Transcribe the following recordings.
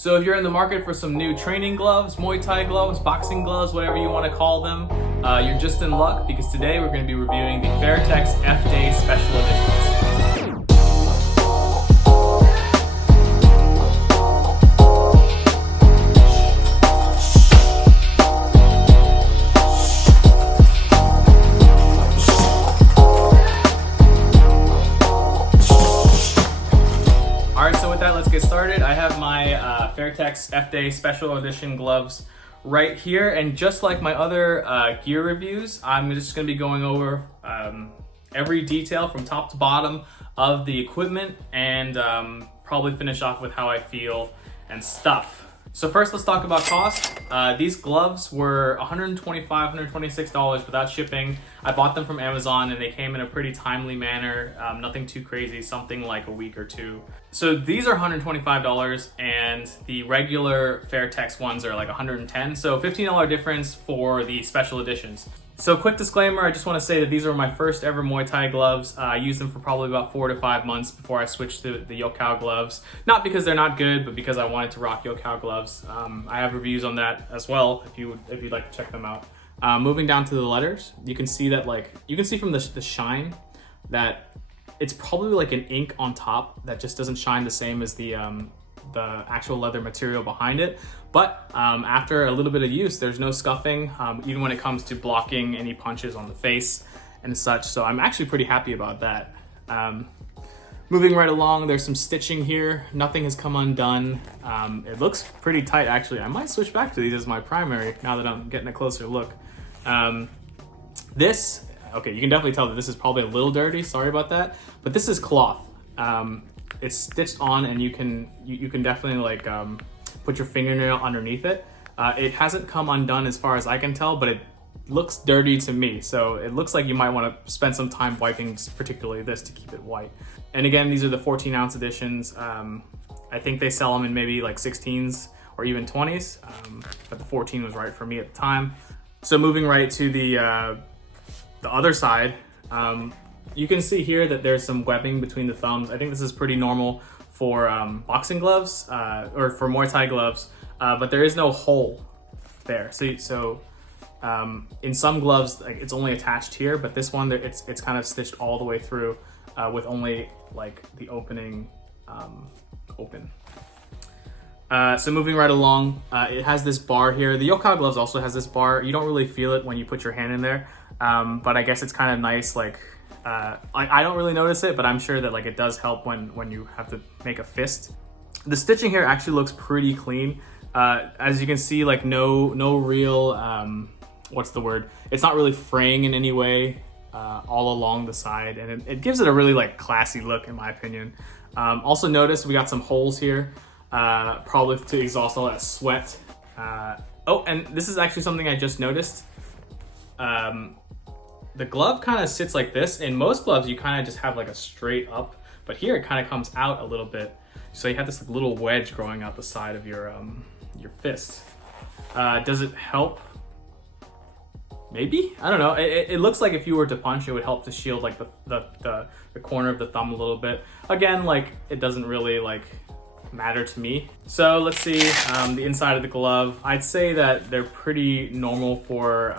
So if you're in the market for some new training gloves, Muay Thai gloves, boxing gloves, whatever you want to call them, you're just in luck because today we're going to be reviewing the Fairtex F-Day Special Editions. Let's get started. I have my Fairtex F-Day Special Edition gloves right here, and just like my other gear reviews, I'm just going to be going over every detail from top to bottom of the equipment and probably finish off with how I feel and stuff. So first, let's talk about cost. These gloves were $125, $126 without shipping. I bought them from Amazon and they came in a pretty timely manner, nothing too crazy, something like a week or two. So these are $125 and the regular Fairtex ones are like $110, so $15 difference for the special editions. So quick disclaimer, I just want to say that these are my first ever Muay Thai gloves. I used them for probably about 4 to 5 months before I switched to the Yokkao gloves. Not because they're not good, but because I wanted to rock Yokkao gloves. I have reviews on that as well if you'd like to check them out. Moving down to the letters, you can see that you can see from the shine that it's probably like an ink on top that just doesn't shine the same as the actual leather material behind it. But after a little bit of use, there's no scuffing, even when it comes to blocking any punches on the face and such. So I'm actually pretty happy about that. Moving right along, there's some stitching here. Nothing has come undone. It looks pretty tight, actually. I might switch back to these as my primary now that I'm getting a closer look. Okay, you can definitely tell that this is probably a little dirty. Sorry about that. But this is cloth. It's stitched on, and you can definitely put your fingernail underneath it. It hasn't come undone as far as I can tell, but it looks dirty to me. So it looks like you might want to spend some time wiping particularly this to keep it white. And again, these are the 14-ounce editions. I think they sell them in maybe like 16s or even 20s, but the 14 was right for me at the time. So moving right to the other side, you can see here that there's some webbing between the thumbs. I think this is pretty normal for boxing gloves or for Muay Thai gloves, but there is no hole there. So in some gloves, it's only attached here, but this one, it's kind of stitched all the way through with only like the opening open. So moving right along, it has this bar here. The Yokkao gloves also has this bar. You don't really feel it when you put your hand in there, but I guess it's kind of nice. I don't really notice it, but I'm sure that it does help when you have to make a fist. The stitching here actually looks pretty clean. As you can see, no real, what's the word? It's not really fraying in any way all along the side, and it gives it a really classy look in my opinion. Also notice we got some holes here, probably to exhaust all that sweat. Oh, and this is actually something I just noticed. The glove kind of sits like this. In most gloves, you kind of just have a straight up, but here it kind of comes out a little bit. So you have this little wedge growing out the side of your fist. Does it help? Maybe? I don't know. It looks like if you were to punch, it would help to shield the corner of the thumb a little bit. Again, it doesn't really matter to me. So let's see the inside of the glove. I'd say that they're pretty normal for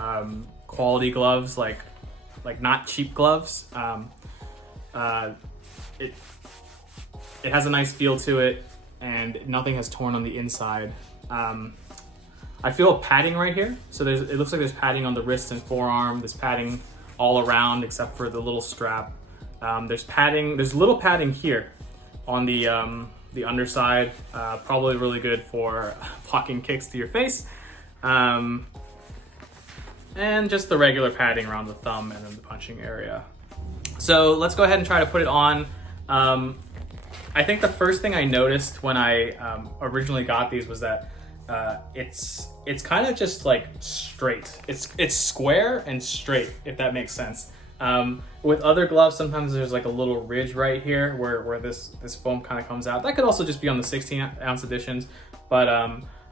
quality gloves, not cheap gloves. It has a nice feel to it, and nothing has torn on the inside. I feel padding right here. So it looks like there's padding on the wrist and forearm. There's padding all around except for the little strap. There's little padding here on the underside. Probably really good for blocking kicks to your face. And just the regular padding around the thumb and then the punching area. So let's go ahead and try to put it on. I think the first thing I noticed when I originally got these was that it's kind of just straight. It's square and straight, if that makes sense. With other gloves, sometimes there's a little ridge right here where this foam kind of comes out. That could also just be on the 16-ounce editions, but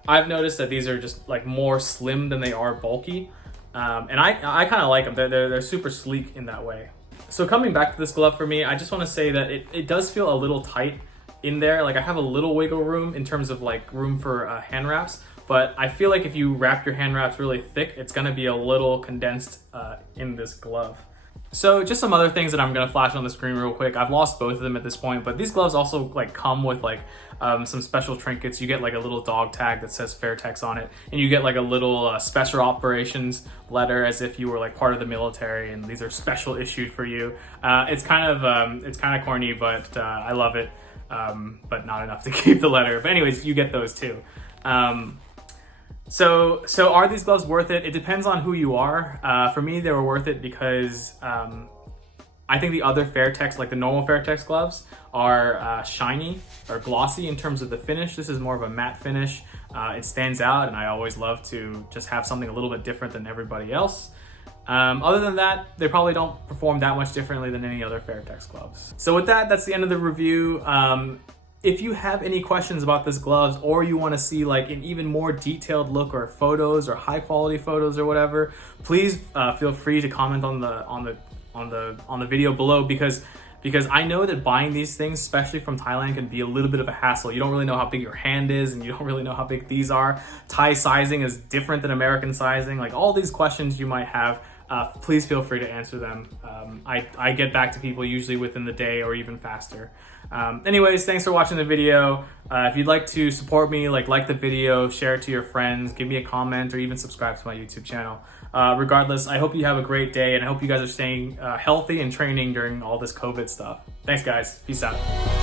I've noticed that these are just more slim than they are bulky. And I kind of like them. They're super sleek in that way. So coming back to this glove for me, I just want to say that it does feel a little tight. in there. Like I have a little wiggle room in terms of like room for hand wraps, but I feel like if you wrap your hand wraps really thick, it's gonna be a little condensed in this glove. So just some other things that I'm gonna flash on the screen real quick. I've lost both of them at this point, but these gloves also like come with like some special trinkets. You get like a little dog tag that says Fairtex on it, and you get like a little special operations letter as if you were like part of the military, and these are special issued for you. It's kind of corny, but I love it, but not enough to keep the letter. But anyways, you get those too. So are these gloves worth it? It depends on who you are. For me, they were worth it because I think the other Fairtex, like the normal Fairtex gloves, are shiny or glossy in terms of the finish. This is more of a matte finish. It stands out, and I always love to just have something a little bit different than everybody else. Other than that, they probably don't perform that much differently than any other Fairtex gloves. So with that, that's the end of the review. If you have any questions about this gloves, or you want to see like an even more detailed look or photos or high quality photos or whatever, please feel free to comment on the video below, because I know that buying these things, especially from Thailand, can be a little bit of a hassle. You don't really know how big your hand is, and you don't really know how big these are. Thai sizing is different than American sizing. Like all these questions you might have, please feel free to answer them. I get back to people usually within the day or even faster. Anyways, thanks for watching the video. If you'd like to support me, like the video, share it to your friends, give me a comment, or even subscribe to my YouTube channel. Regardless, I hope you have a great day, and I hope you guys are staying healthy and training during all this COVID stuff. Thanks guys, peace out.